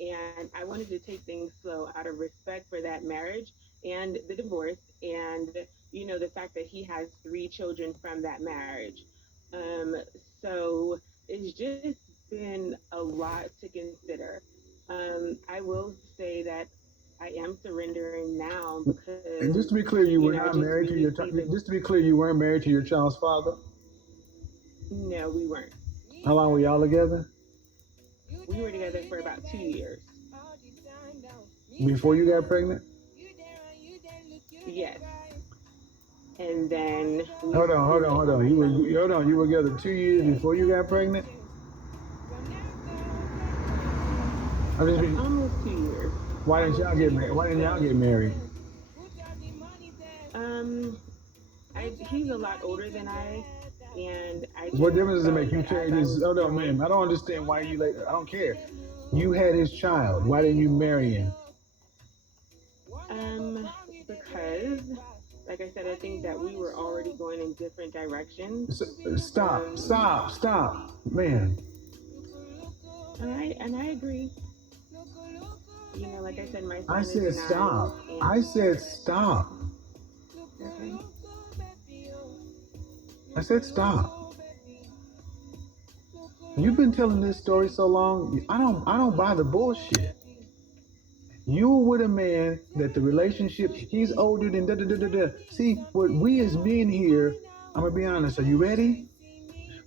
and I wanted to take things slow out of respect for that marriage and the divorce, and the fact that he has 3 children from that marriage. Um, so it's just been a lot to consider. I will say that I am surrendering now And because just to be clear, you were I not just married to really your see child. the. Just to be clear, you weren't married to your child's father. No, we weren't. How long were y'all together? We were together for about 2 years. Before you got pregnant? Yes. And then we Hold on, hold on, split hold when on. my son was Hold on. You born. were together 2 years before you got pregnant. I'm just be, Almost 2 years. why didn't y'all Almost two get married? years. Why didn't y'all So, get married? um, he's a lot older than I, and I What just difference does it make? felt You that as carried I his. was Hold on, growing, man. I don't understand why you like. I don't care. You had his child. Why didn't you marry him? because, like I said, I think that we were already going in different directions. Stop, Um, stop, stop, man. and I agree. Like I said, my I son is said 9, stop. and I said stop. okay. I said stop. You've been telling this story so long. I don't buy the bullshit. You were with a man that the relationship, he's older than da da da da da. See, what we as men here, I'm gonna be honest, are you ready?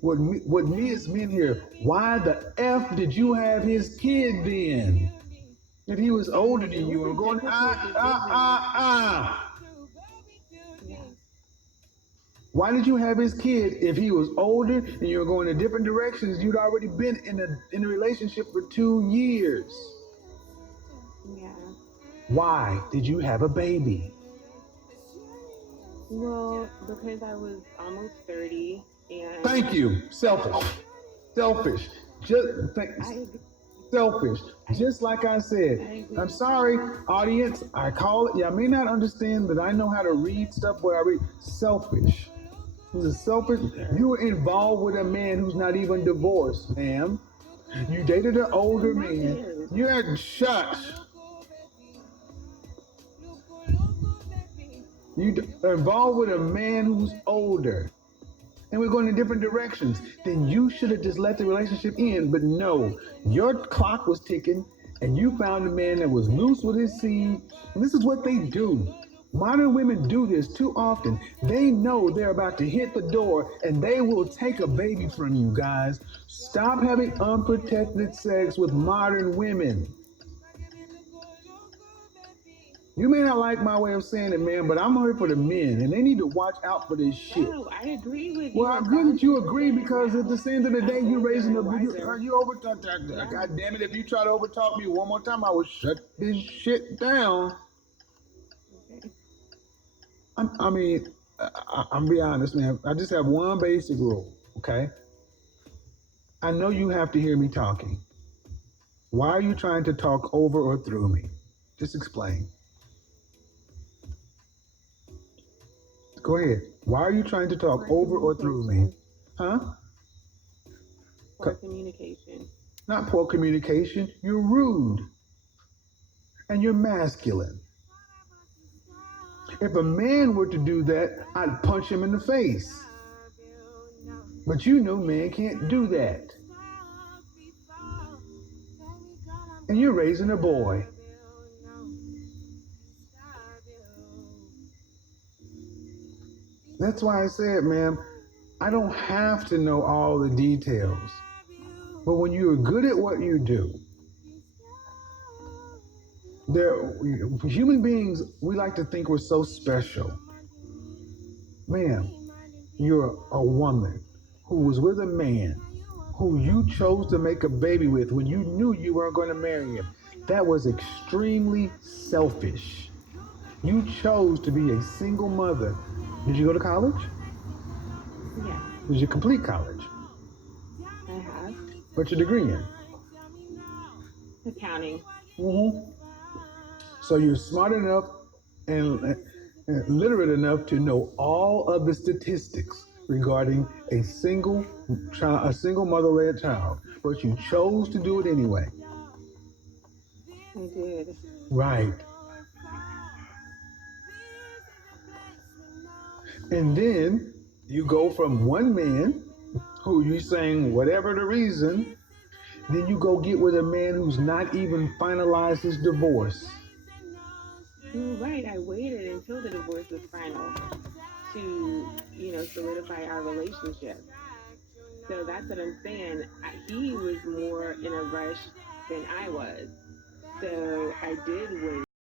What me as men here, why the F did you have his kid then? If he was older than It you, was I'm a going, difficult decision. Yeah. Why did you have his kid if he was older and you were going in different directions? You'd already been in a relationship for 2 years. Yeah. Why did you have a baby? Well, because I was almost 30, and Thank you. Selfish. Selfish. Just think, I agree. selfish. I Just like I said. I I'm agree. sorry, audience. I call it. Y'all may not understand that I know how to read stuff where I read. Selfish. This is selfish. Sure. You were involved with a man who's not even divorced, ma'am. You dated an older And that man. is. You had shush. Are involved with a man who's older. And we're going in different directions. Then you should have just let the relationship end. But no, your clock was ticking and you found a man that was loose with his seed. And this is what they do. Modern women do this too often. They know they're about to hit the door and they will take a baby from you guys. Stop having unprotected sex with modern women. You may not like my way of saying it, man, but I'm here for the men, and they need to watch out for this shit. No, I agree with Well, you I'm a good that thousand you agree percent. because at the Now end of the day, I'm you older raising a and wiser. you over. Yeah. God damn it! If you try to overtalk me one more time, I will shut this shit down. Okay. I mean, I'm be honest, man. I just have one basic rule. Okay, I know you have to hear me talking. Why are you trying to talk over or through me? Just explain. Go ahead. Why are you trying to talk Poor over or through me? communication. Huh? Poor communication. Not poor communication. You're rude and you're masculine. If a man were to do that, I'd punch him in the face. But you know man can't do that. And you're raising a boy. That's why I said, ma'am, I don't have to know all the details. But when you're good at what you do, there human beings, we like to think we're so special. Ma'am, you're a woman who was with a man who you chose to make a baby with when you knew you weren't going to marry him. That was extremely selfish. You chose to be a single mother. Did you go to college? Yes, Did you complete college? I have. What's your degree in? Accounting. Mm-hmm. So you're smart enough and literate enough to know all of the statistics regarding a single mother-led child, but you chose to do it anyway. I did. Right. And then you go from one man who you saying whatever the reason, then you go get with a man who's not even finalized his divorce. Well, right. I waited until the divorce was final to, solidify our relationship. So that's what I'm saying. He was more in a rush than I was. So I did wait.